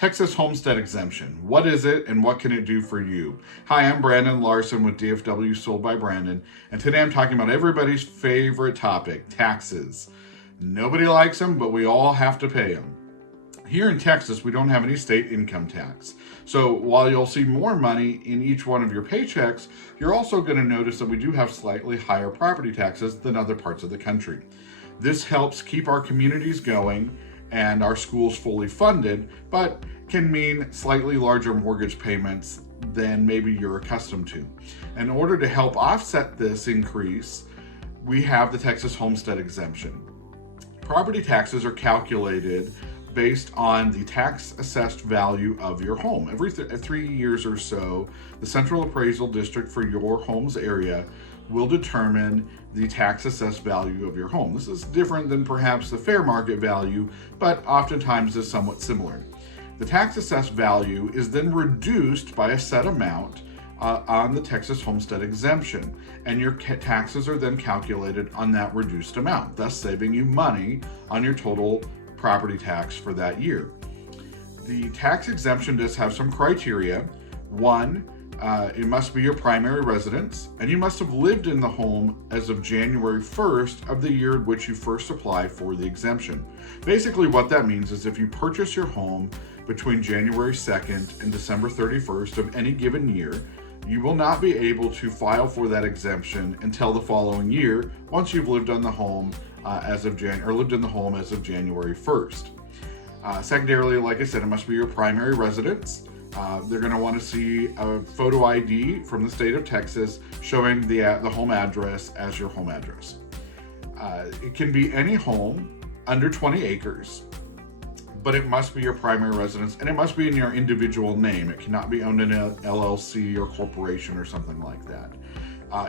Texas Homestead Exemption. What is it and what can it do for you? Hi, I'm Brandon Larson with DFW Sold by Brandon, and today I'm talking about everybody's favorite topic, taxes. Nobody likes them, but we all have to pay them. Here in Texas, we don't have any state income tax. So while you'll see more money in each one of your paychecks, you're also going to notice that we do have slightly higher property taxes than other parts of the country. This helps keep our communities going and our schools fully funded, but can mean slightly larger mortgage payments than maybe you're accustomed to. In order to help offset this increase, we have the Texas Homestead Exemption. Property taxes are calculated based on the tax assessed value of your home. Every 3 years or so, the Central Appraisal District for your home's area will determine the tax assessed value of your home. This is different than perhaps the fair market value, but oftentimes is somewhat similar. The tax assessed value is then reduced by a set amount on the Texas Homestead Exemption, and your taxes are then calculated on that reduced amount, thus saving you money on your total property tax for that year. The tax exemption does have some criteria. One, it must be your primary residence, and you must have lived in the home as of January 1st of the year in which you first applied for the exemption. Basically what that means is if you purchase your home between January 2nd and December 31st of any given year, you will not be able to file for that exemption until the following year once you've lived on the home lived in the home as of January 1st. Secondarily, like I said, it must be your primary residence. They're going to want to see a photo ID from the state of Texas showing the home address as your home address. It can be any home under 20 acres, but it must be your primary residence, and it must be in your individual name. It cannot be owned in an LLC or corporation or something like that.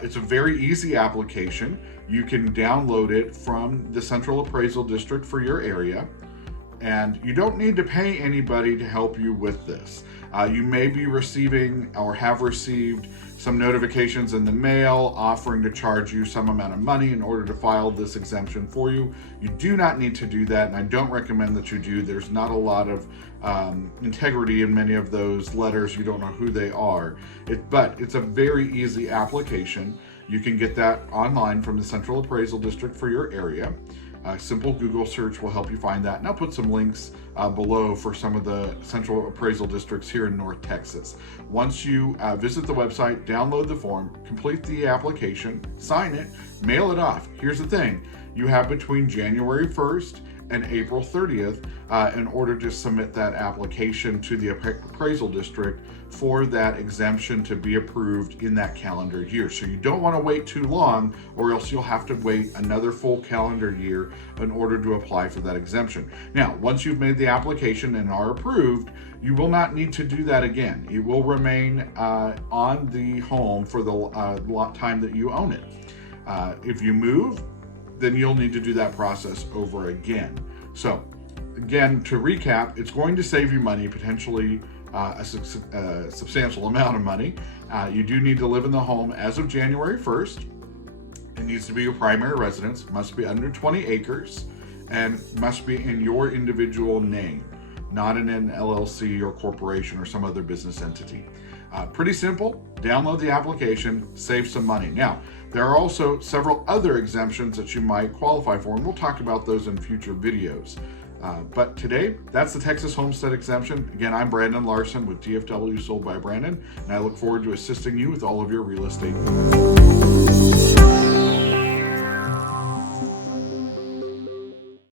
It's a very easy application. You can download it from the Central Appraisal District for your area, and you don't need to pay anybody to help you with this. You may be receiving or have received some notifications in the mail offering to charge you some amount of money in order to file this exemption for you. You do not need to do that, and I don't recommend that you do. There's not a lot of integrity in many of those letters. You don't know who they are. But it's a very easy application. You can get that online from the Central Appraisal District for your area. A simple Google search will help you find that, and I'll put some links below for some of the Central Appraisal Districts here in North Texas. Once you visit the website, download the form, complete the application, sign it, mail it off. Here's the thing, you have between January 1st and April 30th in order to submit that application to the Appraisal District for that exemption to be approved in that calendar year. So you don't want to wait too long, or else you'll have to wait another full calendar year in order to apply for that exemption. Now, once you've made the application and are approved, you will not need to do that again. It will remain on the home for the time that you own it. If you move, then you'll need to do that process over again. So again, to recap, it's going to save you money, potentially a substantial amount of money. You do need to live in the home as of January 1st. It needs to be your primary residence, must be under 20 acres, and must be in your individual name, not in an LLC or corporation or some other business entity. Pretty simple. Download the application, save some money. Now, there are also several other exemptions that you might qualify for, and we'll talk about those in future videos. But today, that's the Texas Homestead Exemption. Again, I'm Brandon Larson with DFW Sold by Brandon, and I look forward to assisting you with all of your real estate needs.